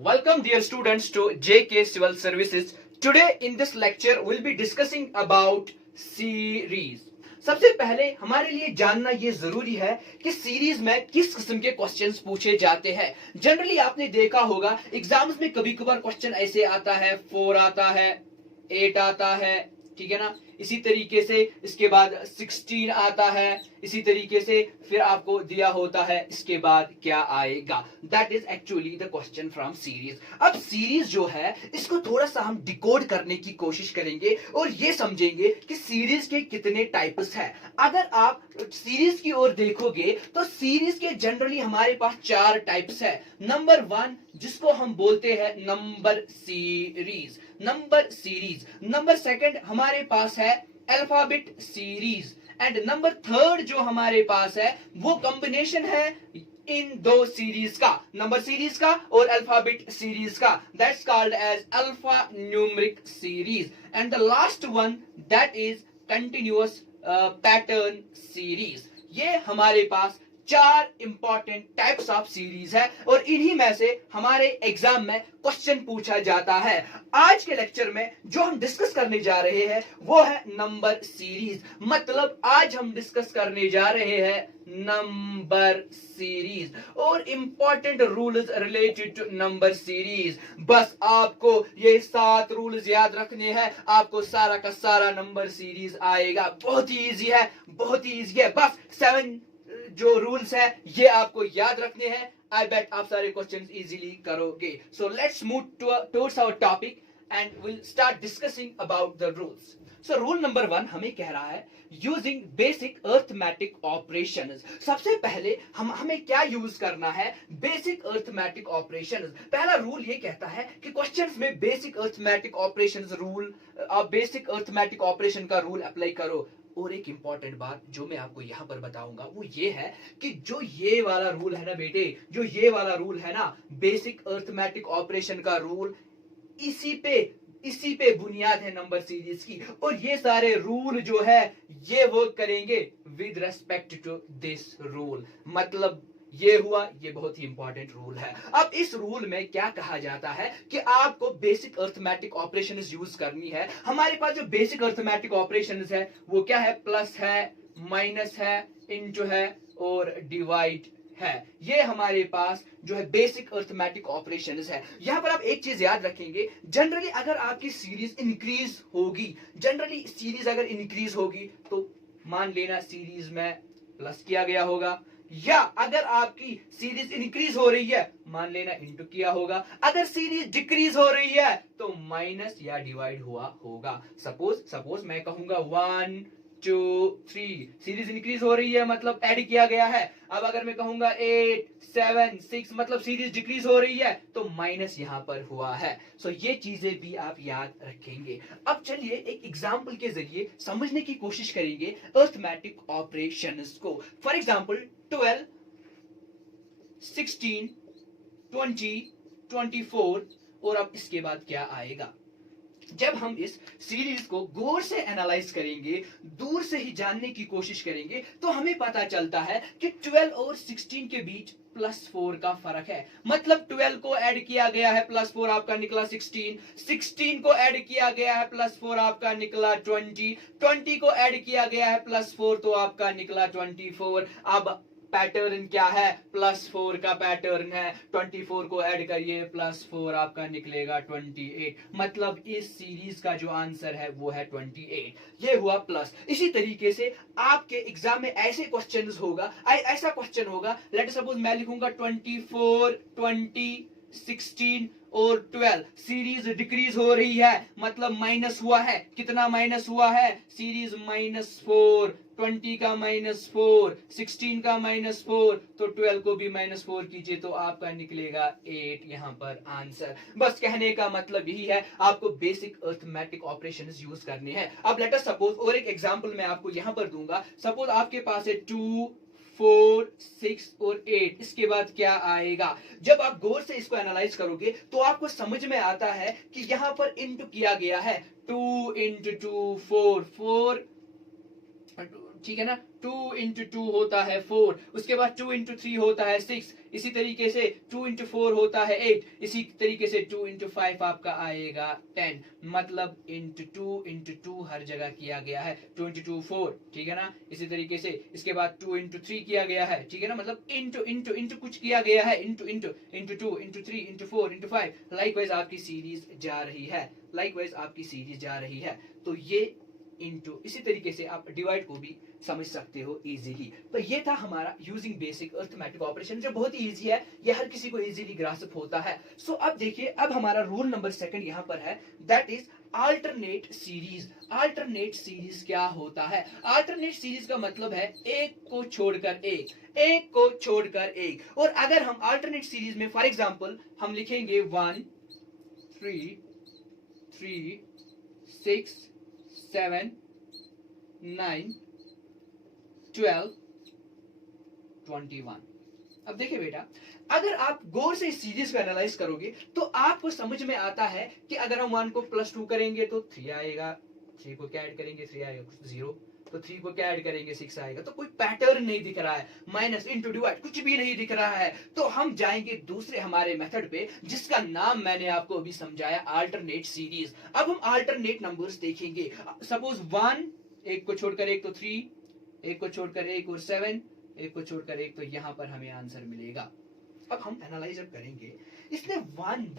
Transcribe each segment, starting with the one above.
Welcome dear students to JK Civil Services. Today in this lecture we'll be discussing about series. सबसे पहले हमारे लिए जानना ये जरूरी है कि सीरीज में किस किस्म के क्वेश्चंस पूछे जाते हैं। जनरली आपने देखा होगा एग्जाम्स में कभी कभार क्वेश्चन ऐसे आता है 4 आता है 8 आता है, ठीक है ना। इसी तरीके से इसके बाद 16 आता है, इसी तरीके से फिर आपको दिया होता है इसके बाद क्या आएगा। That is actually the question from series. अब सीरीज जो है इसको थोड़ा सा हम डिकोड करने की कोशिश करेंगे और ये समझेंगे कि सीरीज के कितने टाइप्स हैं। अगर आप सीरीज की ओर देखोगे तो सीरीज के जनरली हमारे पास 4 टाइप्स है। नंबर 1 जिसको हम बोलते हैं नंबर सीरीज, नंबर 2 हमारे पास है अल्फाबेट सीरीज, एंड नंबर 3 जो हमारे पास है वो कॉम्बिनेशन है इन दो सीरीज का, नंबर सीरीज का और अल्फाबेट सीरीज का। That's called as alpha numeric series, and the last one that is continuous pattern series. ये हमारे पास 4 इंपॉर्टेंट टाइप्स ऑफ सीरीज है और इन्हीं में से हमारे एग्जाम में क्वेश्चन पूछा जाता है। आज के लेक्चर में जो हम डिस्कस करने जा रहे हैं वो है नंबर सीरीज। मतलब आज हम डिस्कस करने जा रहे हैं नंबर सीरीज और important rules related to number series. बस आपको ये 7 रूल्स याद रखने हैं, आपको सारा का सारा नंबर सीरीज आएगा। बहुत ही इजी है, बहुत ही इजी है। बस 7 जो रूल्स है ये आपको याद रखने हैं। आई बेट आप सारे क्वेश्चंस इजीली करोगे। So let's move towards our topic and will start discussing about the rules. So rule number 1 हमें कह रहा है यूजिंग बेसिक अर्थमेटिक ऑपरेशंस। सबसे पहले हमें क्या यूज करना है, बेसिक अर्थमेटिक ऑपरेशंस। पहला रूल ये कहता है कि क्वेश्चंस में बेसिक अर्थमेटिक ऑपरेशंस रूल, आप बेसिक अर्थमेटिक ऑपरेशन का रूल अप्लाई करो। और एक इंपॉर्टेंट बात जो मैं आपको यहां पर बताऊंगा वो ये है कि जो ये वाला रूल है ना बेटे, जो ये वाला रूल है ना बेसिक अर्थमेटिक ऑपरेशन का रूल, इसी पे बुनियाद है नंबर सीरीज की। और ये सारे रूल जो है ये वर्क करेंगे with respect to this rule. मतलब ये हुआ, ये बहुत ही इंपॉर्टेंट रूल है। अब इस रूल में क्या कहा जाता है कि आपको बेसिक अर्थमेटिक ऑपरेशंस यूज करनी है। हमारे पास जो बेसिक अर्थमेटिक ऑपरेशंस है वो क्या है, प्लस है, माइनस है, इनटू है और डिवाइड है। ये हमारे पास जो है बेसिक अर्थमेटिक ऑपरेशंस है। यहां पर आप एक चीज याद रखेंगे, जनरली अगर आपकी सीरीज इंक्रीज होगी, जनरली सीरीज अगर इंक्रीज होगी तो मान लेना सीरीज में प्लस किया गया होगा, या अगर आपकी सीरीज इंक्रीज हो रही है मान लेना इंटू किया होगा। अगर सीरीज डिक्रीज हो रही है तो माइनस या डिवाइड हुआ होगा। सपोज मैं कहूंगा 1 2 3, सीरीज इंक्रीज हो रही है मतलब ऐड किया गया है। अब अगर मैं कहूंगा 8 7 6 मतलब सीरीज डिक्रीज हो रही है तो माइनस यहां पर हुआ है। सो ये चीजें भी आप याद रखेंगे। अब चलिए एक एग्जांपल के जरिए समझने की कोशिश करेंगे अर्थमेटिक ऑपरेशंस को। फॉर एग्जांपल 12 16 20 24 और अब इसके बाद क्या आएगा। जब हम इस सीरीज को गौर से एनालाइज करेंगे, दूर से ही जानने की कोशिश करेंगे तो हमें पता चलता है कि 12 और 16 के बीच +4 का फर्क है। मतलब 12 को ऐड किया गया है +4 आपका निकला 16, 16 को ऐड किया गया है +4 आपका निकला 20, 20 को ऐड किया गया है +4 तो आपका निकला 24। अब पैटर्न क्या है, +4 का पैटर्न है, 24 को ऐड करिए +4 आपका निकलेगा 28। मतलब इस सीरीज का जो आंसर है वो है 28। ये हुआ प्लस। इसी तरीके से आपके एग्जाम में ऐसे क्वेश्चंस होगा, ऐसा क्वेश्चन होगा, लेट सपोज मैं लिखूंगा 24 20 16 और 12, सीरीज डिक्रीज हो रही है मतलब माइनस हुआ है। कितना माइनस हुआ है, सीरीज -4, 20 का -4, 16 का -4, तो 12 को भी -4 कीजिए तो आपका निकलेगा 8 यहां पर आंसर। बस कहने का मतलब यही है, आपको बेसिक अर्थमेटिक ऑपरेशंस यूज करने हैं। अब लेट अस सपोज, और एक एग्जांपल मैं आपको यहां पर दूंगा। सपोज आपके पास है 2 4 6 और 8, इसके बाद क्या आएगा। जब आप गौर से इसको एनालाइज करोगे तो आपको समझ में आता है कि यहां पर इंटू किया गया है, 2 × 2 4, 4 ठीक है ना, 2 इंटू 2 होता है 4, उसके बाद 2 इंटू 3 होता है 6, इसी तरीके से 2 इंटू 4 होता है 8, इसी तरीके से 2 इंटू 5 आपका आएगा 10, मतलब इंटू 2 हर जगह किया गया है, 2 इंटू 2 4, ठीक है ना, इसी तरीके से इसके बाद 2 इंटू 3 किया गया है, ठीक है ना, मतलब इंटू इंटू इंटू कुछ किया गया है, into into into 2 into 3 into 4 into 5, likewise आपकी सीरीज जा रही है, लाइकवाइज आपकी सीरीज जा रही है। तो ये इंटू, इसी तरीके से आप डिवाइड को भी समझ सकते हो इजीली। तो ये था हमारा यूजिंग बेसिक अरिथमेटिक ऑपरेशन, जो बहुत ही इजी है, ये हर किसी को इजीली ग्रास्प होता है। सो अब देखिए, अब हमारा रूल नंबर सेकंड यहाँ पर है, that is alternate series. Alternate series क्या होता है? अल्टरनेट सीरीज का मतलब है एक को छोड़कर एक, एक को छोड़कर एक। और अगर हम अल्टरनेट सीरीज में फॉर एग्जांपल हम लिखेंगे 1 3 3 6 7 9 12 21। अब देखिए बेटा, अगर आप गौर से इस सीरीज को एनालाइज करोगे तो आपको समझ में आता है कि अगर हम 1 को +2 करेंगे तो 3 आएगा, 3 को क्या ऐड करेंगे 3 आएगा, 0, तो 3 को क्या ऐड करेंगे 6 आएगा। तो कोई पैटर्न नहीं दिख रहा है, माइनस इंटू डिवाइड कुछ भी नहीं दिख रहा है। तो हम जाएंगे दूसरे हमारे मेथड पे, जिसका नाम मैंने आपको अभी समझाया, अल्टरनेट सीरीज। अब हम अल्टरनेट नंबर्स देखेंगे। सपोज 1, एक को छोड़कर एक तो 3, एक को छोड़कर एक और 7, एक को छोड़कर एक, तो यहां पर हमें आंसर मिलेगा। अब हम एनालाइज करेंगे, इसमें 1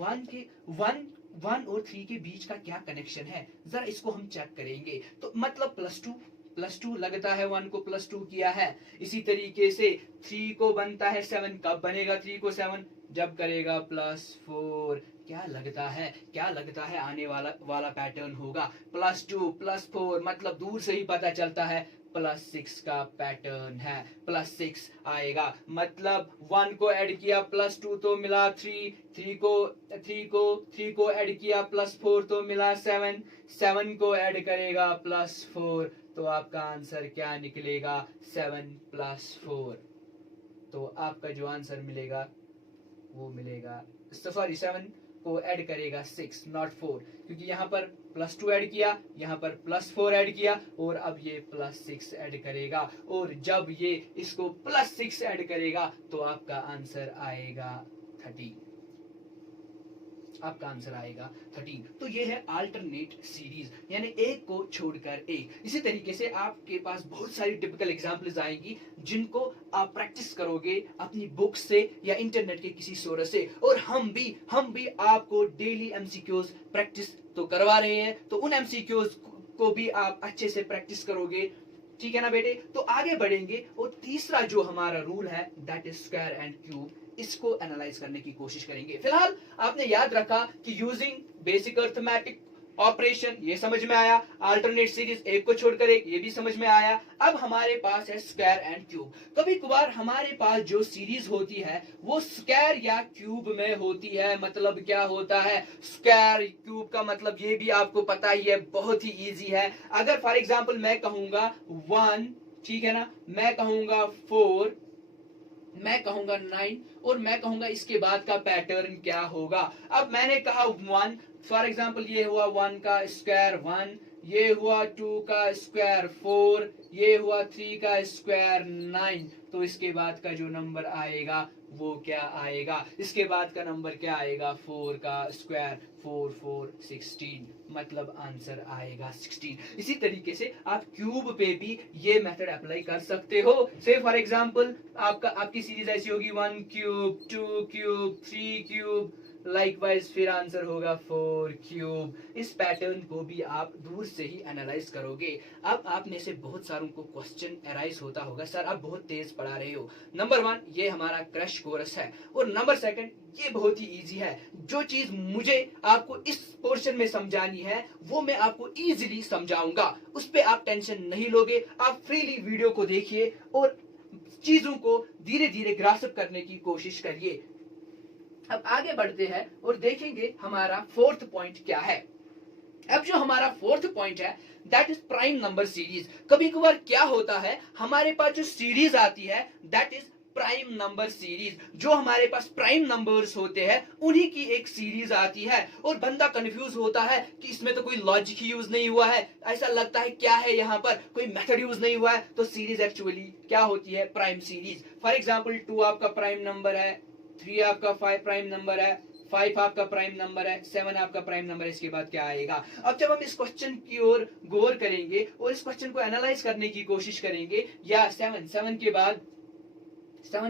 और 3 के बीच का क्या कनेक्शन है, जरा इसको हम चेक करेंगे। तो मतलब +2 लगता है, 1 को +2 किया है। इसी तरीके से 3 को बनता है 7, कब बनेगा 3 को 7? जब करेगा +4। क्या लगता है आने वाला पैटर्न होगा +2 +4, मतलब दूर से ही पता चलता है +6 का पैटर्न है, +6 आएगा। मतलब 1 को ऐड किया +2 तो मिला 3, 3 को ऐड किया +4 तो मिला 7, 7 को ऐड करेगा +4, तो आपका आंसर क्या निकलेगा 7 + 4। तो आपका जो आंसर मिलेगा वो मिलेगा, सॉरी 7 को ऐड करेगा 6 नॉट 4, क्योंकि यहाँ पर +2 ऐड किया, यहाँ पर +4 ऐड किया, और अब ये +6 ऐड करेगा, और जब ये इसको +6 ऐड करेगा तो आपका आंसर आएगा 13। आपका आंसर आएगा 13। तो ये है अल्टरनेट सीरीज, यानी एक को छोड़कर एक। इसी तरीके से आपके पास बहुत सारी टिपिकल एग्जांपल्स आएंगी, जिनको आप प्रैक्टिस करोगे अपनी बुक से या इंटरनेट के किसी सोर्स से। और हम भी आपको डेली एमसीक्यूज प्रैक्टिस तो करवा रहे हैं, तो उन एमसीक्यूज को भी आप अच्छे से प्रैक्टिस करोगे, ठीक है ना बेटे। तो आगे बढ़ेंगे, और तीसरा जो हमारा रूल है, that is square and cube, इसको एनालाइज करने की कोशिश करेंगे। फिलहाल आपने याद रखा कि यूजिंग बेसिक अरिथमेटिक ऑपरेशन ये समझ में आया, अल्टरनेट सीरीज एक को छोड़कर एक ये भी समझ में आया। अब हमारे पास है स्क्वायर एंड क्यूब। कभी कभार हमारे पास जो सीरीज होती है वो स्क्वायर या क्यूब में होती है। मतलब क्या होता है स्क्वायर क्यूब का, मतलब ये भी आपको पता ही है, बहुत ही इजी है। अगर फॉर एग्जांपल मैं कहूंगा 1, ठीक है ना, मैं कहूंगा 4, मैं कहूंगा 9, और मैं कहूंगा इसके बाद का पैटर्न क्या होगा। अब मैंने कहा 1, फॉर एग्जांपल ये हुआ 1 का स्क्वायर 1, ये हुआ 2 का स्क्वायर 4, ये हुआ 3 का स्क्वायर 9, तो इसके बाद का जो नंबर आएगा वो क्या आएगा, इसके बाद का नंबर क्या आएगा 4 का स्क्वायर 4 4 16, मतलब आंसर आएगा 16। इसी तरीके से आप क्यूब पे भी ये मेथड अप्लाई कर सकते हो। से फॉर एग्जांपल आपकी सीरीज ऐसी होगी 1 क्यूब 2 क्यूब 3 क्यूब, लाइकवाइज फिर आंसर होगा 4 क्यूब। इस पैटर्न को भी आप दूर से ही एनालाइज करोगे। अब आप में से बहुत सारों को क्वेश्चन अराइज होता होगा, सर आप बहुत तेज पढ़ा रहे हो। नंबर 1 ये हमारा क्रश कोर्स है, और नंबर 2 ये बहुत ही इजी है। जो चीज मुझे आपको इस पोर्शन में समझानी है वो मैं आपको इजीली समझाऊंगा, उस पे आप टेंशन नहीं लोगे। आप फ्रीली वीडियो को देखिए और चीजों को धीरे धीरे ग्रास्प करने की कोशिश करिए। अब आगे बढ़ते हैं और देखेंगे हमारा 4th पॉइंट क्या है। अब जो हमारा 4th पॉइंट है that is prime number series. कभी कभार क्या होता है हमारे पास जो सीरीज आती है that is prime number series. जो हमारे पास प्राइम नंबर्स होते हैं उन्हीं की एक सीरीज आती है और बंदा कंफ्यूज होता है कि इसमें तो कोई लॉजिक ही यूज नहीं हुआ है, ऐसा लगता है क्या है यहाँ पर, कोई मेथड यूज नहीं हुआ है। तो सीरीज एक्चुअली क्या होती है, प्राइम सीरीज। फॉर एग्जाम्पल 2 आपका प्राइम नंबर है, 3 आपका प्राइम नंबर है, 5 आपका प्राइम नंबर है, 7 आपका प्राइम नंबर है। इसके बाद क्या आएगा? अब जब हम इस क्वेश्चन की ओर गौर करेंगे और इस क्वेश्चन को एनालाइज करने की कोशिश करेंगे, या 7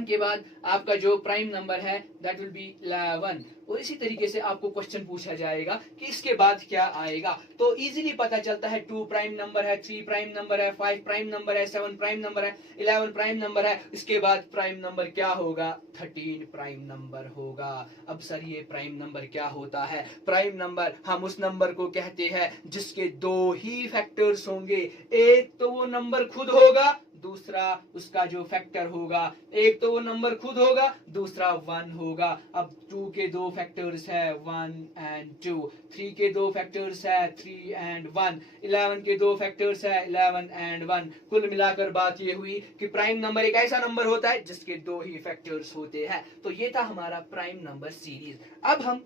के बाद आपका जो प्राइम नंबर है दैट विल बी 11, और इसी तरीके से आपको क्वेश्चन पूछा जाएगा कि इसके बाद क्या आएगा। तो इजीली पता चलता है 2 प्राइम नंबर है, 3 प्राइम नंबर है, 5 प्राइम नंबर है, 7 प्राइम नंबर है, 11 प्राइम नंबर है। इसके बाद प्राइम नंबर क्या होगा? 13 प्राइम नंबर होगा। अब सर ये प्राइम नंबर क्या होता है? प्राइम नंबर हम उस नंबर को कहते हैं जिसके 2 ही फैक्टर्स होंगे। एक तो वो नंबर खुद होगा, दूसरा उसका जो फैक्टर होगा। एक तो वो नंबर खुद होगा, दूसरा 1 होगा। अब 2 के 2 फैक्टर्स है 1 एंड 2, 3 के 2 फैक्टर्स है 3 एंड 1, 11 के 2 फैक्टर्स है 11 एंड 1। कुल मिलाकर बात ये हुई कि प्राइम नंबर एक ऐसा नंबर होता है जिसके 2 ही फैक्टर्स होते हैं। तो ये था हमारा प्राइम नंबर सीरीज। अब हम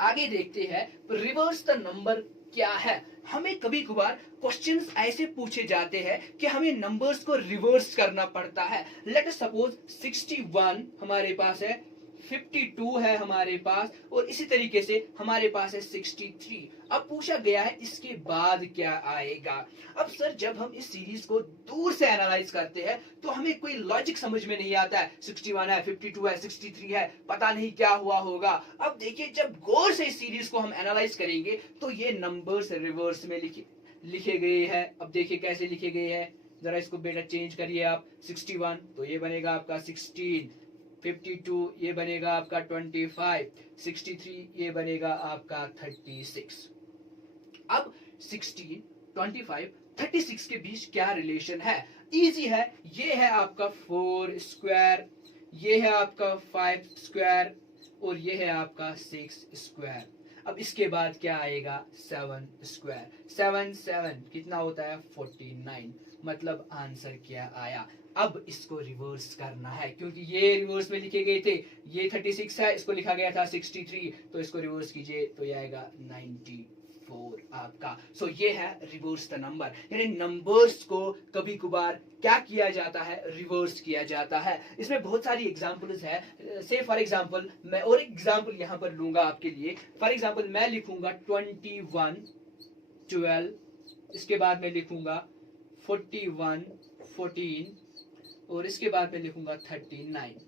आगे देखते हैं रिवर्स द नंबर क्या है। हमें कभी कभार क्वेश्चंस ऐसे पूछे जाते हैं कि हमें नंबर्स को रिवर्स करना पड़ता है। लेट अस सपोज 61 हमारे पास है, 52 है हमारे पास, और इसी तरीके से हमारे पास है 63। अब पूछा गया है इसके बाद क्या आएगा। अब सर जब हम इस सीरीज को दूर से एनालाइज करते हैं तो हमें कोई लॉजिक समझ में नहीं आता है। 61 है, 52 है, 63 है, पता नहीं क्या हुआ होगा। अब देखिए जब गौर से इस सीरीज को हम एनालाइज करेंगे तो ये नंबर्स रिवर्स में लिखे गए हैं। अब देखिए कैसे लिखे गए हैं, जरा इसको बेटा चेंज करिए आप। 61 तो ये बनेगा आपका 16, 52 ये बनेगा आपका 25, 63 ये बनेगा आपका 36। अब 16, 25, 36 के बीच क्या रिलेशन है? इजी है, ये है आपका 4 स्क्वायर, ये है आपका 5 स्क्वायर, और ये है आपका 6 स्क्वायर। अब इसके बाद क्या आएगा? 7 स्क्वायर। 7 कितना होता है? 49। मतलब आंसर क्या आया? अब इसको रिवर्स करना है क्योंकि ये रिवर्स में लिखे गए थे। ये 36 है, इसको लिखा गया था 63, तो इसको रिवर्स कीजिए तो ये आएगा 94 आपका। सो ये है रिवर्स द नंबर, यानी नंबर्स को कभी कभार क्या किया जाता है? रिवर्स किया जाता है। इसमें बहुत सारी एग्जांपल्स है। से फॉर एग्जांपल मैं और एग्जांपल यहां पर लूंगा आपके लिए। फॉर एग्जांपल मैं लिखूंगा 21 12, इसके बाद मैं लिखूंगा 41 14, और इसके बाद मैं लिखूंगा 39।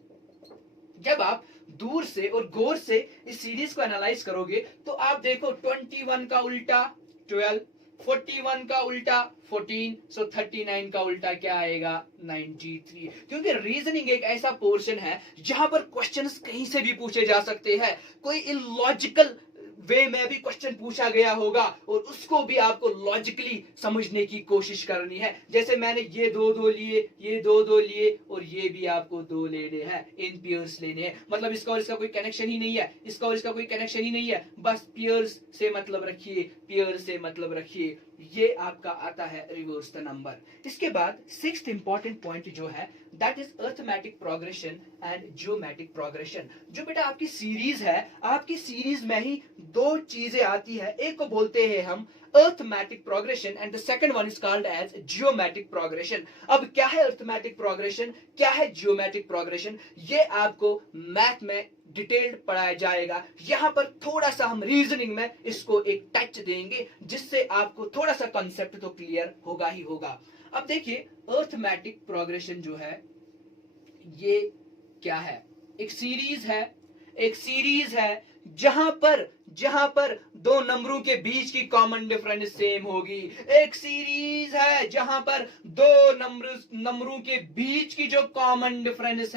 जब आप दूर से और गौर से इस सीरीज को एनालाइज करोगे तो आप देखो 21 का उल्टा 12, 41 का उल्टा 14, सो 39 का उल्टा क्या आएगा? 93। क्योंकि रीजनिंग एक ऐसा पोर्शन है जहां पर क्वेश्चंस कहीं से भी पूछे जा सकते हैं। कोई इलॉजिकल वे में भी क्वेश्चन पूछा गया होगा और उसको भी आपको लॉजिकली समझने की कोशिश करनी है। जैसे मैंने ये 2 लिए, ये 2 लिए, और ये भी आपको 2 लेने हैं, इन पेयर्स लेने हैं। मतलब इसका और इसका कोई कनेक्शन ही नहीं है, इसका और इसका कोई कनेक्शन ही नहीं है, बस पेयर्स से मतलब रखिए, पेयर से मतलब रखिए। ये आपका आता है रिवर्स द नंबर। इसके बाद 6th इंपॉर्टेंट पॉइंट जो है that is arithmetic progression and geometric progression. जो बेटा आपकी सीरीज है, आपकी सीरीज में ही 2 चीजें आती है। एक को बोलते हैं हम arithmetic progression and the second one is called as geometric progression. अब क्या है अरिथमेटिक प्रोग्रेशन, क्या है जियोमेट्रिक प्रोग्रेशन, ये आपको मैथ में डिटेल्ड पढ़ाया जाएगा। यहां पर थोड़ा सा हम रीजनिंग में इसको एक टच देंगे जिससे आपको थोड़ा सा कॉन्सेप्ट तो क्लियर होगा ही होगा। अब देखिए अरिथमेटिक प्रोग्रेशन जो है ये क्या है? एक सीरीज है, एक सीरीज है जहां पर 2 नंबरों के बीच की कॉमन डिफरेंस सेम होगी। एक सीरीज है जहां पर 2 नंबरों के बीच की जो कॉमन डिफरेंस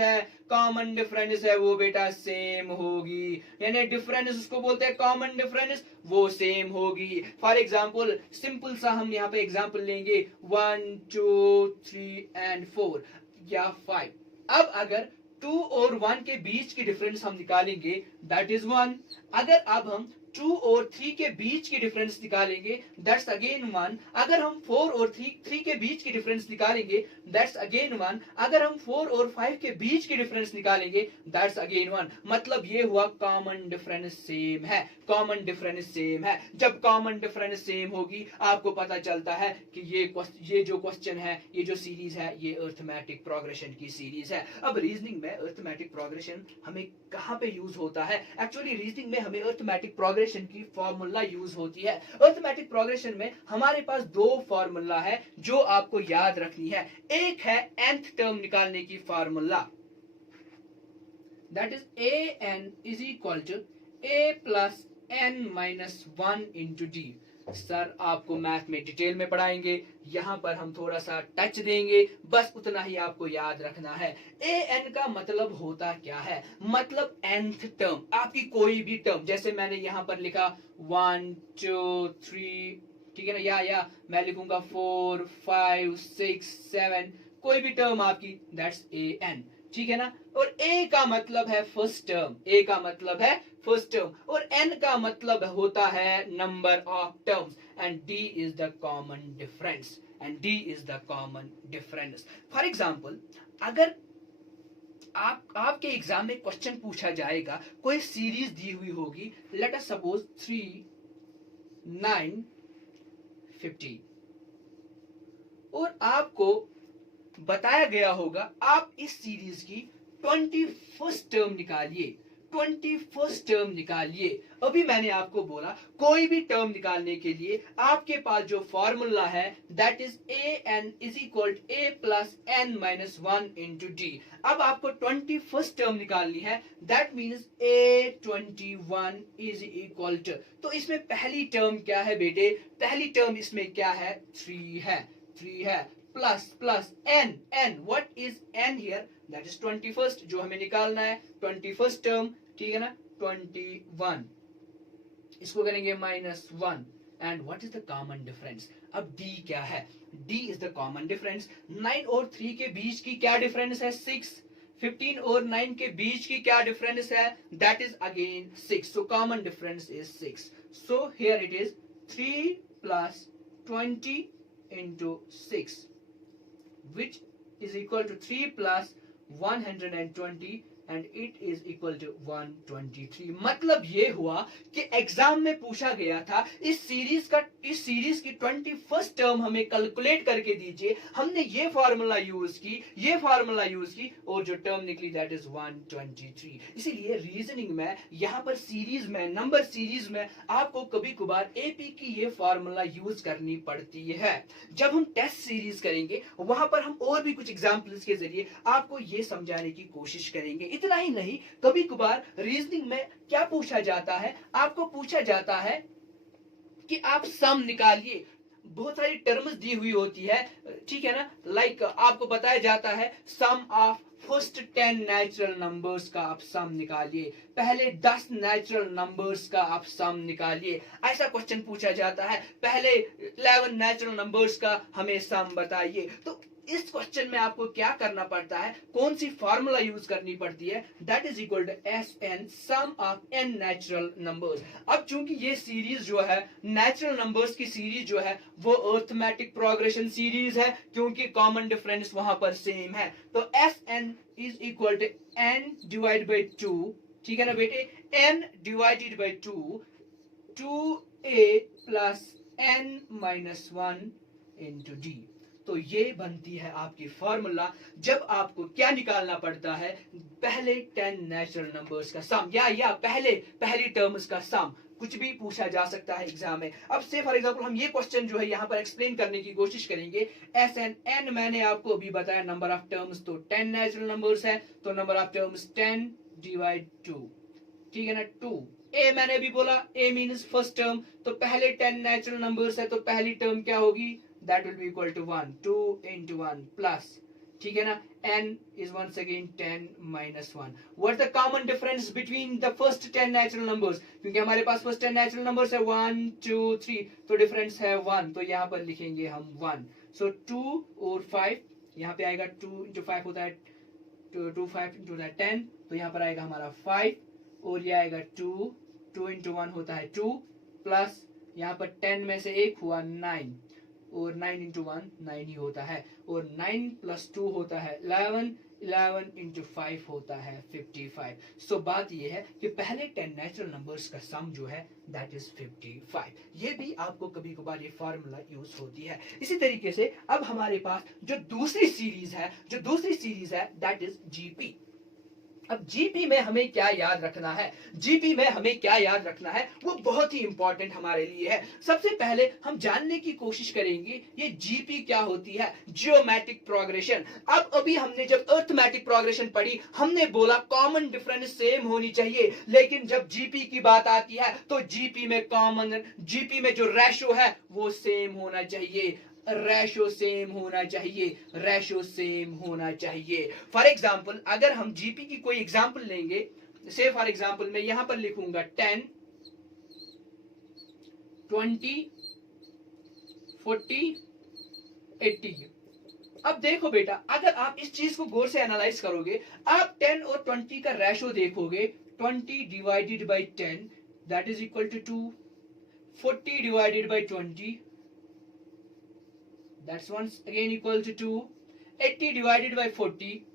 है वो बेटा सेम होगी, यानी डिफरेंस उसको बोलते हैं कॉमन डिफरेंस, वो सेम होगी। फॉर एग्जांपल सिंपल सा हम यहाँ पे एग्जांपल लेंगे 1 2 3 एंड 4 या 5। अब अगर 2 और 1 के बीच की डिफरेंस हम निकालेंगे दैट इज 1। अगर अब हम 2 और 3 के बीच की डिफरेंस निकालेंगे दैट्स अगेन 1। अगर हम 4 और 3 के बीच की डिफरेंस निकालेंगे दैट्स अगेन 1। अगर हम 4 और 5 के बीच की डिफरेंस निकालेंगे दैट्स अगेन 1। मतलब ये हुआ कॉमन डिफरेंस सेम है, कॉमन डिफरेंस सेम है। जब कॉमन डिफरेंस सेम होगी आपको पता चलता है कि ये जो क्वेश्चन है, ये जो सीरीज है, ये अरिथमेटिक प्रोग्रेशन की सीरीज है। अब रीजनिंग में अरिथमेटिक प्रोग्रेशन हमें कहां पे यूज होता है? एक्चुअली रीजनिंग में हमें अरिथमेटिक प्रोग्रेशन की फॉर्मूला यूज होती है। अरिथमेटिक प्रोग्रेशन में हमारे पास दो फॉर्मूला है जो आपको याद रखनी है। एक है nth टर्म निकालने की formula, that is an is equal to a plus n minus 1 into D. Sir आपको मैथ में डिटेल में पढ़ाएंगे, यहां पर हम थोड़ा सा टच देंगे, बस उतना ही आपको याद रखना है। an का मतलब होता क्या है? मतलब nth टर्म, आपकी कोई भी टर्म, जैसे मैंने यहां पर लिखा 1 2 3, ठीक है ना, या मैं लिखूंगा 4 5 6 7, कोई भी टर्म आपकी, दैट्स an, ठीक है ना। और a का मतलब है फर्स्ट टर्म, a का मतलब है फर्स्ट टर्म, और n का मतलब होता है number of terms, and d is the common difference, and d is the common difference. For example, अगर आपके एग्जाम में क्वेश्चन पूछा जाएगा, कोई सीरीज दी हुई होगी, लेट अस सपोज 3 9 15, और आपको बताया गया होगा आप इस सीरीज की 21st टर्म निकालिए, 21st टर्म निकालिए। अभी मैंने आपको बोला कोई भी टर्म निकालने के लिए आपके पास जो फॉर्मूला है that is an is equal to a plus n minus 1 into D. अब आपको 21st टर्म निकालनी है, that means a21 is equal to, तो इसमें पहली टर्म क्या है बेटे? पहली टर्म इसमें क्या है? 3 है, 3 है, plus n what is n here? That is 21st, जो हमें निकालना है 21st टर्म, ठीक है ना, 21, इसको करेंगे -1, and what is the common difference? अब d क्या है? d is the common difference. 9 और 3 के बीच की क्या डिफरेंस है? 6। 15 और 9 के बीच की क्या डिफरेंस है? That is again 6, so common difference is 6। So here it is 3 plus 20 into 6, which is equal to 3 plus 120, and it is equal to 123। मतलब ये हुआ कि एग्जाम में पूछा गया था इस सीरीज की 21st टर्म हमें कैलकुलेट करके दीजिए। हमने ये फॉर्मूला यूज की, और जो टर्म निकली दैट इज 123। इसीलिए रीजनिंग में यहां पर सीरीज में, नंबर सीरीज में आपको कभी कभार एपी की ये फॉर्मूला यूज करनी पड़ती है। जब हम टेस्ट सीरीज करेंगे वहां पर हम और भी कुछ एग्जाम्पल्स के जरिए आपको ये समझाने की कोशिश करेंगे। इतना ही नहीं, कभी कभार रीजनिंग में क्या पूछा जाता है? आपको पूछा जाता है कि आप सम निकालिए। बहुत सारी टर्म्स दी हुई होती है, ठीक है ना, लाइक आपको बताया जाता है सम ऑफ फर्स्ट 10 नेचुरल नंबर्स का आप सम निकालिए, पहले 10 नेचुरल नंबर्स का आप सम निकालिए। ऐसा क्वेश्चन पूछा जाता है, पहले 11 नेचुरल नंबर्स का हमें सम बताइए। तो इस क्वेश्चन में आपको क्या करना पड़ता है? कौन सी फॉर्मूला यूज करनी पड़ती है? That is equal to SN, sum of n natural numbers. अब चूंकि ये सीरीज जो है, नेचुरल नंबर्स की सीरीज जो है, वो अरिथमेटिक प्रोग्रेशन सीरीज है, क्योंकि कॉमन डिफरेंस वहां पर सेम है। तो SN is equal to n divide by 2, ठीक है ना बेटे, n divided by 2, 2a plus n minus 1 into D. तो ये बनती है आपकी फॉर्मूला। जब आपको क्या निकालना पड़ता है? पहले 10 नेचुरल नंबर्स का सम, या पहली टर्म्स का सम। कुछ भी पूछा जा सकता है एग्जाम में। अब से फॉर एग्जांपल हम ये क्वेश्चन जो है यहाँ पर एक्सप्लेन करने की कोशिश करेंगे। SN मैंने आपको अभी बताया नंबर ऑफ टर्म्स, तो 10 नेचुरल नंबर्स है, तो नंबर ऑफ टर्म्स 10 डिवाइड 2, ठीक है ना, 2। ए मैंने अभी बोला, ए मीन्स फर्स्ट टर्म, तो पहले 10 नेचुरल नंबर्स है, तो पहली टर्म क्या होगी? That will be equal to 1, 2 into 1 plus, ठीक है ना, n is once again 10 minus 1। What's the common difference between the first 10 natural numbers? क्योंकि हमारे पास first 10 natural numbers है 1 2 3, तो डिफरेंस है 1, तो यहाँ पर लिखेंगे हम 1। सो 2 और 5, यहाँ पे आएगा 2 into 5 होता है 2 5 into 10, तो यहाँ पर आएगा हमारा 5, और ये आएगा 2 2 इंटू 1 होता है 2 प्लस यहाँ पर 10 में से 1 हुआ 9 और 9 इंटू 1 9 ही होता है और 9 प्लस 2 होता है 11 11 इंटू 5 होता है 55। सो बात यह है कि पहले 10 नेचुरल नंबर्स का सम जो है दैट इज 55। ये भी आपको कभी कभार ये फार्मूला यूज होती है। इसी तरीके से अब हमारे पास जो दूसरी सीरीज है दैट इज जीपी। अब जीपी में हमें क्या याद रखना है, जीपी में हमें क्या याद रखना है वो बहुत ही इंपॉर्टेंट हमारे लिए है। सबसे पहले हम जानने की कोशिश करेंगे ये जीपी क्या होती है, जियोमेट्रिक प्रोग्रेशन। अब अभी हमने जब अर्थमेटिक प्रोग्रेशन पढ़ी हमने बोला कॉमन डिफरेंस सेम होनी चाहिए, लेकिन जब जीपी की बात आती है तो जीपी में जो रेशो है वो सेम होना चाहिए, रेशो सेम होना चाहिए। फॉर एग्जाम्पल अगर हम जीपी की कोई एग्जाम्पल लेंगे, से फॉर एग्जाम्पल मैं यहां पर लिखूंगा 10 20 40 80। अब देखो बेटा अगर आप इस चीज को गौर से एनालाइज करोगे, आप 10 और 20 का रेशो देखोगे, 20 divided by 10 that is equal to 2, 40 divided by 20 that's once again equal to 2, 80 divided by 40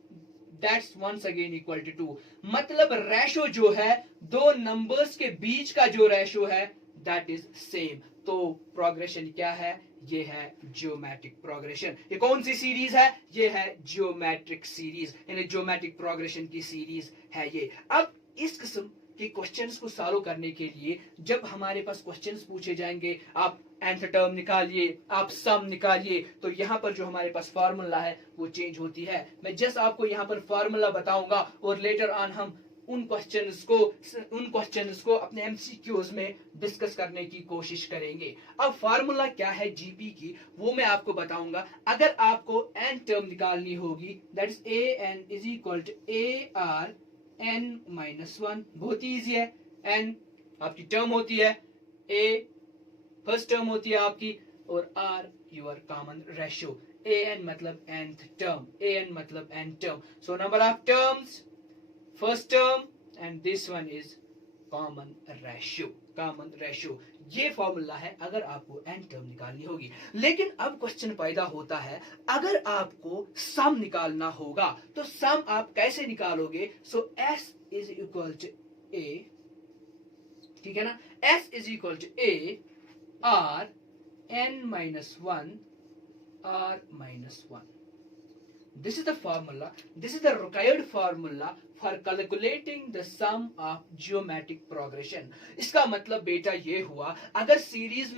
that's once again equal to 2। मतलब रेशो जो है दो नंबर्स के बीच का जो रेशो है दैट इज सेम। तो प्रोग्रेशन क्या है, ये है जियोमेट्रिक प्रोग्रेशन। ये कौन सी सीरीज है, ये है जियोमेट्रिक सीरीज, यानी जियोमेट्रिक प्रोग्रेशन की सीरीज है ये। अब इस किस्म के क्वेश्चंस को सॉल्व करने के लिए जब हमारे पास क्वेश्चंस पूछे जाएंगे, आप nth टर्म निकालिए, आप सम निकालिए, तो यहाँ पर जो हमारे पास फार्मूला है वो चेंज होती है। मैं जस्ट आपको यहाँ पर फार्मूला बताऊंगा और लेटर ऑन हम उन क्वेश्चंस को अपने एमसीक्यूज में डिस्कस करने की कोशिश करेंगे। अब फार्मूला क्या है जीपी की वो मैं आपको बताऊंगा। अगर आपको n टर्म निकालनी होगी that is an is equal to AR n minus 1। बहुत ही इजी है। n आपकी टर्म होती है, a फर्स्ट टर्म होती है आपकी और r your common ratio. an मतलब nth टर्म, an मतलब n term. So number of terms first term and this one is common ratio. ये फॉर्मूला है अगर आपको n टर्म निकालनी होगी। लेकिन अब क्वेश्चन पैदा होता है अगर आपको सम निकालना होगा तो सम आप कैसे निकालोगे। So s is equal to a, ठीक है ना, s is equal to a r n minus 1 r minus 1। This is the formula, this is the required formula for calculating the sum of geometric progression। इसका मतलब बेटा ये हुआ अगर series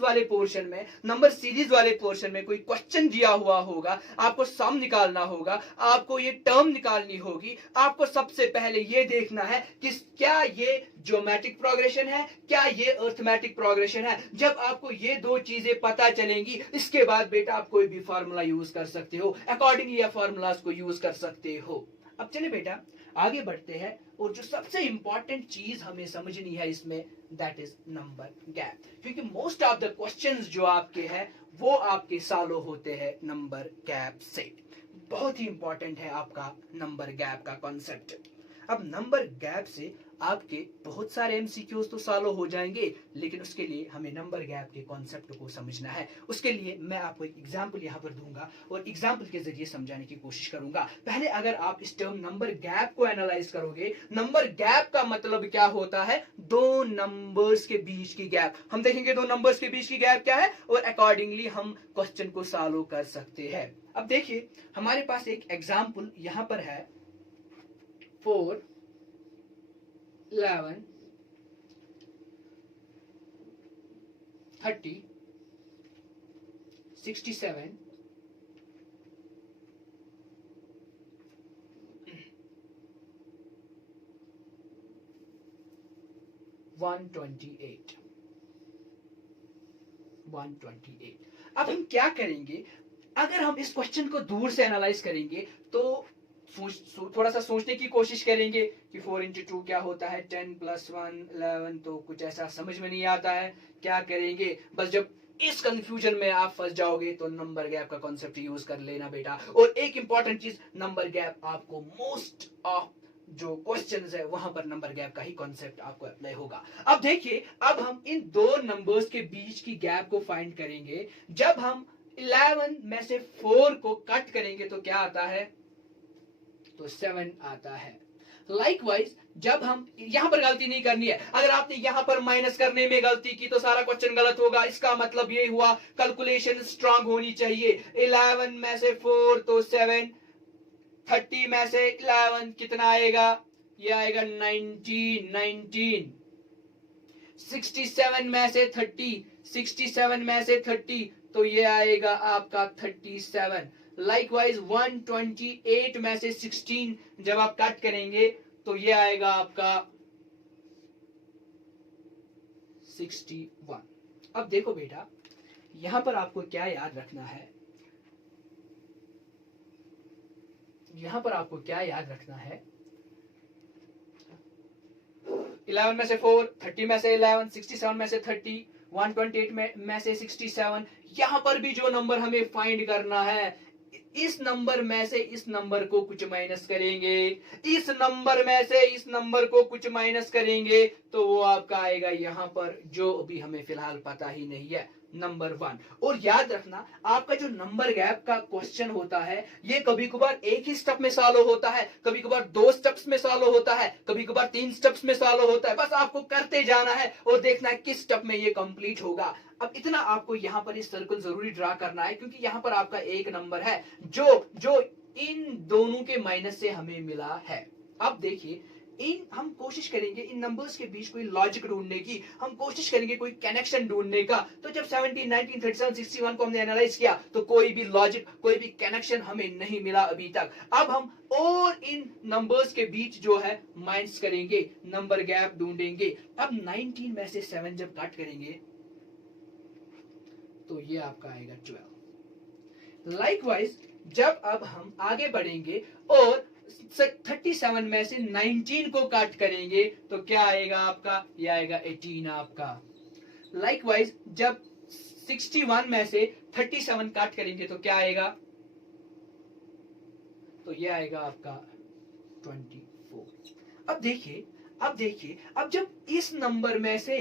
वाले पोर्शन में, नंबर सीरीज वाले पोर्शन में कोई क्वेश्चन दिया हुआ होगा, आपको सम निकालना होगा, आपको ये टर्म निकालनी होगी, आपको सबसे पहले ये देखना है कि क्या ये ज्योमेट्रिक प्रोग्रेशन है, क्या ये अर्थमेटिक प्रोग्रेशन है। जब आपको ये दो चीजें पता चलेंगी इसके बाद बेटा आप कोई भी फार्मूला यूज कर सकते हो, अकॉर्डिंगली आप फार्मूलाज को यूज कर सकते हो। अब चलिए बेटा आगे बढ़ते हैं और जो सबसे इंपॉर्टेंट चीज हमें समझनी है इसमें दैट इज नंबर गैप, क्योंकि मोस्ट ऑफ द क्वेश्चंस जो आपके हैं वो आपके सॉल्व होते हैं नंबर गैप से। बहुत ही इंपॉर्टेंट है आपका नंबर गैप का कॉन्सेप्ट। अब नंबर गैप से आपके बहुत सारे एमसीक्यूज तो सॉल्व हो जाएंगे, लेकिन उसके लिए हमें नंबर गैप के कॉन्सेप्ट को समझना है। उसके लिए मैं आपको एक एग्जांपल यहाँ पर दूंगा और एग्जांपल के जरिए समझाने की कोशिश करूंगा। पहले अगर आप इस टर्म नंबर गैप को एनालाइज करोगे, नंबर गैप का मतलब क्या होता है, दो नंबर्स के बीच की गैप। हम देखेंगे दो नंबर्स के बीच की गैप क्या है और अकॉर्डिंगली हम क्वेश्चन को सॉल्व कर सकते हैं। अब देखिए हमारे पास एक एग्जाम्पल यहाँ पर है 4 11 30 67 128। अब हम क्या करेंगे, अगर हम इस क्वेश्चन को दूर से एनालाइज करेंगे तो थोड़ा सा सोचने की कोशिश करेंगे कि 4 into 2 क्या होता है, 10 + 1 11, तो कुछ ऐसा समझ में नहीं आता है, क्या करेंगे। बस जब इस कंफ्यूजन में आप फंस जाओगे तो नंबर गैप का कॉन्सेप्ट यूज कर लेना बेटा। और एक इंपॉर्टेंट चीज, नंबर गैप आपको मोस्ट ऑफ जो क्वेश्चंस है वहां पर नंबर गैप का ही कॉन्सेप्ट आपको अप्लाई होगा। अब देखिए, अब हम इन दो नंबर्स के बीच की गैप को फाइंड करेंगे। जब हम 11 में से 4 को कट करेंगे तो क्या आता है, तो 7 आता है। लाइकवाइज जब हम यहां पर गलती नहीं करनी है, अगर आपने यहां पर माइनस करने में गलती की तो सारा क्वेश्चन गलत होगा। इसका मतलब ये हुआ कैलकुलेशन स्ट्रांग होनी चाहिए। 11 में से 4 तो 7, 30 में से 11 कितना आएगा, ये आएगा 19। 67 में से 30, 67 में से 30 तो ये आएगा आपका 37। लाइकवाइज 128 में से 16 जब आप कट करेंगे तो ये आएगा आपका 61। अब देखो बेटा, यहां पर आपको क्या याद रखना है, यहां पर आपको क्या याद रखना है, 11 में से 4, 30 में से 11, 67 में से 30, 128 में से 67। यहां पर भी जो नंबर हमें फाइंड करना है, इस नंबर में से इस नंबर को कुछ माइनस करेंगे, इस नंबर में से इस नंबर को कुछ माइनस करेंगे तो वो आपका आएगा यहां पर, जो अभी हमें फिलहाल पता ही नहीं है, नंबर 1। और याद रखना, आपका जो नंबर गैप का क्वेश्चन होता है ये कभी कभार एक ही स्टेप में सॉल्व होता है, कभी कभार 2 स्टेप्स में सॉल्व होता है, कभी कभार 3 स्टेप्स में सॉल्व होता है। बस आपको करते जाना है और देखना है किस स्टेप में ये कंप्लीट होगा। अब इतना आपको यहां पर इस सर्कल जरूरी ड्रा करना है, क्योंकि यहां पर आपका एक नंबर है जो इन दोनों के माइनस से हमें मिला है। अब देखिए, हम कोशिश करेंगे इन नंबर्स के बीच कोई लॉजिक ढूंढने की, हम कोशिश करेंगे कोई कनेक्शन ढूंढने का। तो जब 17, 19, 37, 61 को हमने एनालाइज किया तो कोई भी लॉजिक, कोई भी कनेक्शन हमें नहीं मिला अभी तक। अब हम और इन नंबर्स के बीच जो है माइनस करेंगे, नंबर गैप ढूंढेंगे। अब 19 में से 7 जब कट करेंगे तो ये आपका आएगा 12। लाइकवाइज जब अब हम आगे बढ़ेंगे और 37 में से 19 को काट करेंगे तो क्या आएगा आपका, ये आएगा 18 आपका। लाइकवाइज जब 61 में से 37 काट करेंगे तो क्या आएगा, तो ये आएगा आपका 24। अब देखिए, अब जब इस नंबर में से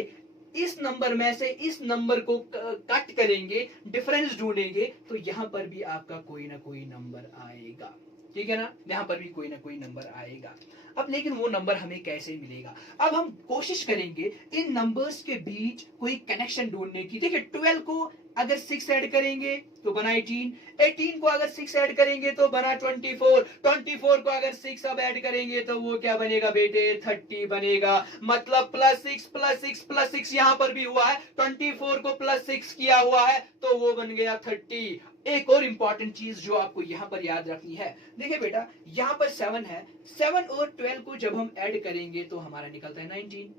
इस नंबर को कट करेंगे, डिफरेंस ढूंढेंगे तो यहां पर भी आपका कोई ना कोई नंबर आएगा, ठीक है ना, यहां पर भी कोई ना कोई नंबर आएगा। अब लेकिन वो नंबर हमें कैसे मिलेगा, अब हम कोशिश करेंगे इन नंबर्स के बीच कोई कनेक्शन ढूंढने की। देखिए, 12 को अगर 6 ऐड करेंगे तो बना 18, 18 को अगर 6 ऐड करेंगे तो बना 24, 24 को अगर 6 अब ऐड करेंगे तो वो क्या बनेगा बेटे, 30 बनेगा। मतलब +6 +6 +6 यहां पर भी हुआ है, 24 को +6 किया हुआ है तो वो बन गया 30। एक और इंपॉर्टेंट चीज जो आपको यहां पर याद रखनी है, देखिए बेटा, यहां पर 7 है, 7 और 12 को जब हम ऐड करेंगे तो हमारा निकलता है 19,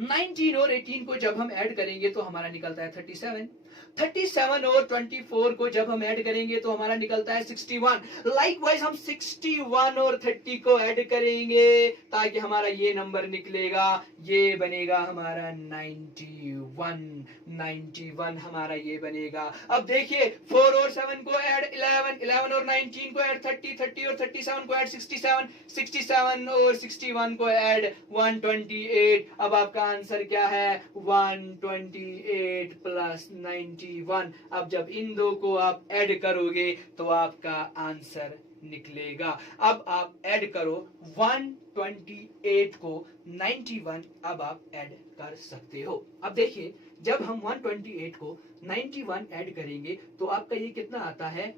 19 और 18 को जब हम ऐड करेंगे तो हमारा निकलता है 37, 37 और 24 को जब हम ऐड करेंगे तो हमारा निकलता है 61। लाइकवाइज हम 61 और 30 को ऐड करेंगे ताकि हमारा ये नंबर निकलेगा, ये बनेगा हमारा 91, 91 हमारा ये बनेगा। अब देखिए, 4 और 7 को ऐड 11, 11 और 19 को ऐड 30, 30 और 37 को ऐड 67, 67 और 61 को ऐड 128। अब आपका आंसर क्या है, 128 प्लस 91। अब जब इन दो को आप ऐड करोगे तो आपका आंसर निकलेगा। अब आप ऐड करो 128 को 91, अब आप ऐड कर सकते हो। अब देखिए, जब हम 128 को 91 ऐड करेंगे तो आपका ये कितना आता है,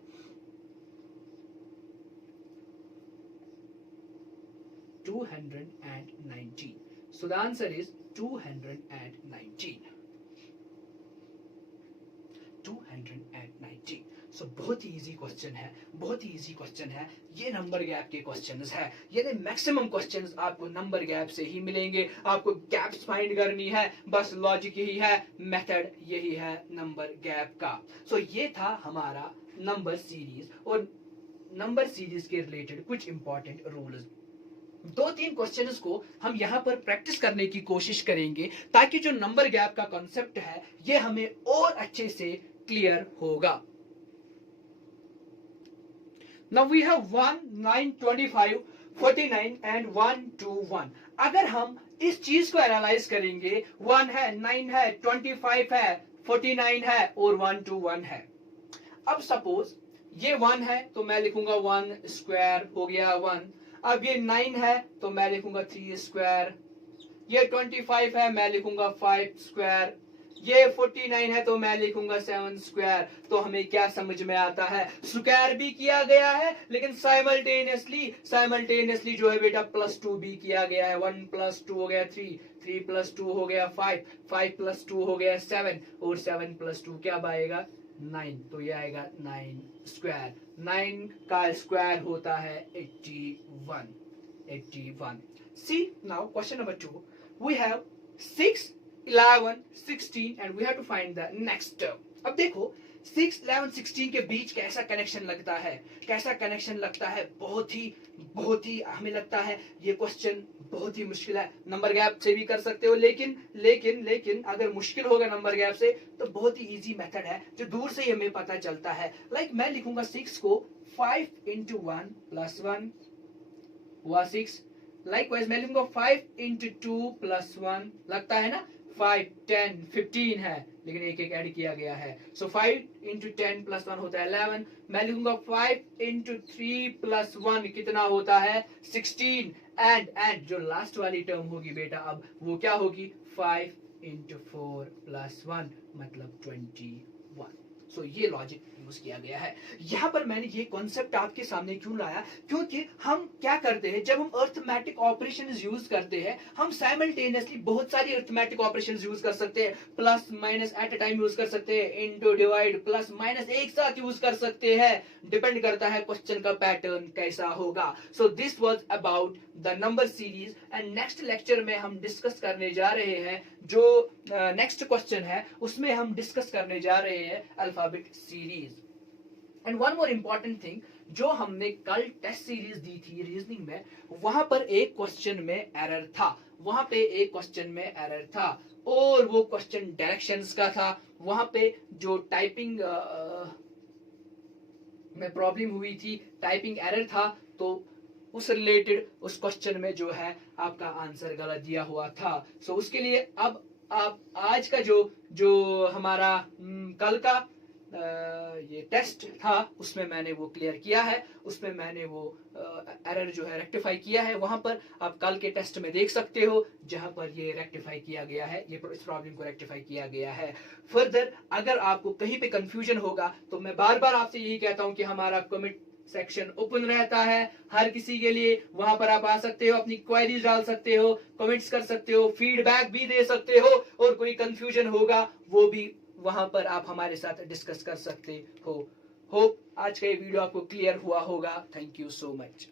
219। So the answer is 219. 219। सो बहुत ही इजी क्वेश्चन है, बहुत ही इजी क्वेश्चन है। ये नंबर गैप के क्वेश्चंस है, यानी मैक्सिमम क्वेश्चंस आपको नंबर गैप से ही मिलेंगे। आपको गैप्स फाइंड करनी है, बस लॉजिक यही है, मेथड यही है नंबर गैप का। सो ये था हमारा नंबर सीरीज और नंबर सीरीज के रिलेटेड कुछ इंपॉर्टेंट रूल्स। 2-3 क्वेश्चंस को हम यहां पर प्रैक्टिस करने की कोशिश करेंगे ताकि जो नंबर गैप का कॉन्सेप्ट है ये हमें और अच्छे से क्लियर होगा। Now we have 1, 9, 25 49 and 1 2 1। अगर हम इस चीज को एनालाइज करेंगे, 1 है, 9 है, 25 है, 49 है और 1 2 1 है। अब सपोज ये 1 है तो मैं लिखूंगा 1 स्क्वायर, हो गया 1। अब ये 9 है तो मैं लिखूंगा 3 स्क्वायर, ये 25 है मैं लिखूंगा 5 स्क्वायर, ये 49 है तो मैं लिखूंगा 7 स्क्वायर। तो हमें क्या समझ में आता है, स्क्वायर भी किया गया है लेकिन साइमल्टेनियसली जो है बेटा +2 भी किया गया है। 1 + 2 हो गया 3, 3 + 2 हो गया 5, 5 + 2 हो गया 7 और 7 + 2 क्या आएगा 9। तो ये आएगा 9 स्क्वायर। 9 का स्क्वायर होता है 81। 81। See now question number 2. We have 6, 11, 16 and we have to find the next term. अब देखो 6, 11, 16 के बीच कैसा कनेक्शन लगता है, कैसा कनेक्शन लगता है, बहुत ही हमें लगता है ये क्वेश्चन बहुत ही मुश्किल है। नंबर गैप से भी कर सकते हो, लेकिन अगर मुश्किल होगा नंबर गैप से तो बहुत ही इजी मेथड है जो दूर से ही हमें पता चलता है। मैं लिखूंगा 6 को 5 × 1 + 1 हुआ 6। लाइकवाइज मैं लिखूंगा 5 × 2 + 1, लगता है ना 5, 10, 15 है लेकिन एक एक ऐड किया गया है। सो 5 × 10 + 1 होता है 11। मैं लिखूंगा 5 × 3 + 1 कितना होता है 16। एंड जो लास्ट वाली टर्म होगी बेटा अब वो क्या होगी 5 × 4 + 1 मतलब 21। सो ये लॉजिक यूज किया गया है। यहां पर मैंने ये कॉन्सेप्ट आपके सामने क्यों लाया, क्योंकि हम क्या करते हैं जब हम अर्थमेटिक ऑपरेशंस यूज करते हैं, हम साइमल्टेनियसली बहुत सारी अर्थमेटिक ऑपरेशंस यूज कर सकते हैं। Plus minus at a time use कर सकते हैं, इनटू डिवाइड प्लस माइनस एक साथ यूज कर सकते हैं। डिपेंड करता है क्वेश्चन का पैटर्न कैसा होगा। So this was about the number series and next lecture में हम डिस्कस करने जा रहे हैं जो नेक्स्ट क्वेश्चन है उसमें हम डिस्कस करने जा रहे हैं alphabet series. And one more important thing, जो हमने कल टेस्ट सीरीज दी थी रीजनिंग में, वहां पर एक क्वेश्चन में एरर था, और वो क्वेश्चन डायरेक्शंस का था। वहां पे जो टाइपिंग में प्रॉब्लम हुई थी, टाइपिंग एरर था, तो उस रिलेटेड उस क्वेश्चन में जो है आपका आंसर गलत दिया हुआ था। सो उसके लिए अब आप आज का जो हमारा कल का ये टेस्ट था उसमें मैंने वो क्लियर किया है, उसमें मैंने वो एरर जो है रेक्टिफाई किया है। वहां पर आप कल के टेस्ट में देख सकते हो जहां पर ये रेक्टिफाई किया गया है, ये इस प्रॉब्लम को रेक्टिफाई किया गया है। फर्दर अगर आपको कहीं पे कंफ्यूजन होगा तो मैं बार बार आपसे यही कहता हूं कि हमारा कमेंट सेक्शन ओपन रहता है हर किसी के लिए। वहां पर आप आ सकते हो, अपनी क्वेरीज डाल सकते हो, कमेंट्स कर सकते हो, फीडबैक भी दे सकते हो, और कोई कंफ्यूजन होगा वो भी वहां पर आप हमारे साथ डिस्कस कर सकते हो। होप आज का ये वीडियो आपको क्लियर हुआ होगा। Thank you so much.